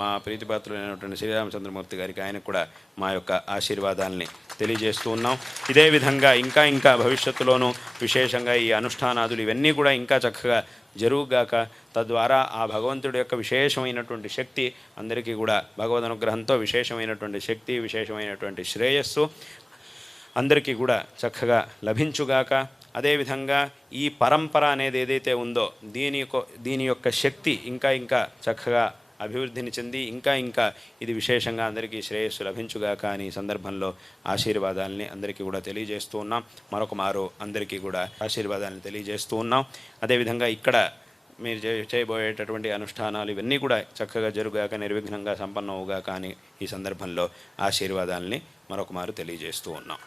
మా ప్రీతిపాత్రులైనటువంటి శ్రీరామచంద్రమూర్తి గారికి ఆయనకు కూడా మా యొక్క ఆశీర్వాదాలని తెలియజేస్తూ ఉన్నాం. ఇదే విధంగా ఇంకా భవిష్యత్తులోనూ విశేషంగా ఈ అనుష్ఠానాదులు ఇవన్నీ కూడా ఇంకా చక్కగా జరుగుగాక. తద్వారా ఆ భగవంతుడి యొక్క విశేషమైనటువంటి శక్తి అందరికీ కూడా భగవద్ అనుగ్రహంతో విశేషమైనటువంటి శక్తి, విశేషమైనటువంటి శ్రేయస్సు అందరికీ కూడా చక్కగా లభించుగాక. అదేవిధంగా ఈ పరంపర అనేది ఏదైతే ఉందో దీని యొక్క శక్తి ఇంకా చక్కగా అభివృద్ధిని చెంది ఇంకా ఇది విశేషంగా అందరికీ శ్రేయస్సు లభించుగాక అని సందర్భంలో ఆశీర్వాదాలని అందరికీ కూడా తెలియజేస్తూ ఉన్నాం. మరొక మారు అందరికీ కూడా ఆశీర్వాదాలను తెలియజేస్తూ ఉన్నాం. అదేవిధంగా ఇక్కడ మీరు చేయబోయేటటువంటి అనుష్ఠానాలు ఇవన్నీ కూడా చక్కగా జరుగుగాక, నిర్విఘ్నంగా సంపన్నవుగాక అని ఈ సందర్భంలో ఆశీర్వాదాలని మరొక మారు తెలియజేస్తూ ఉన్నాం.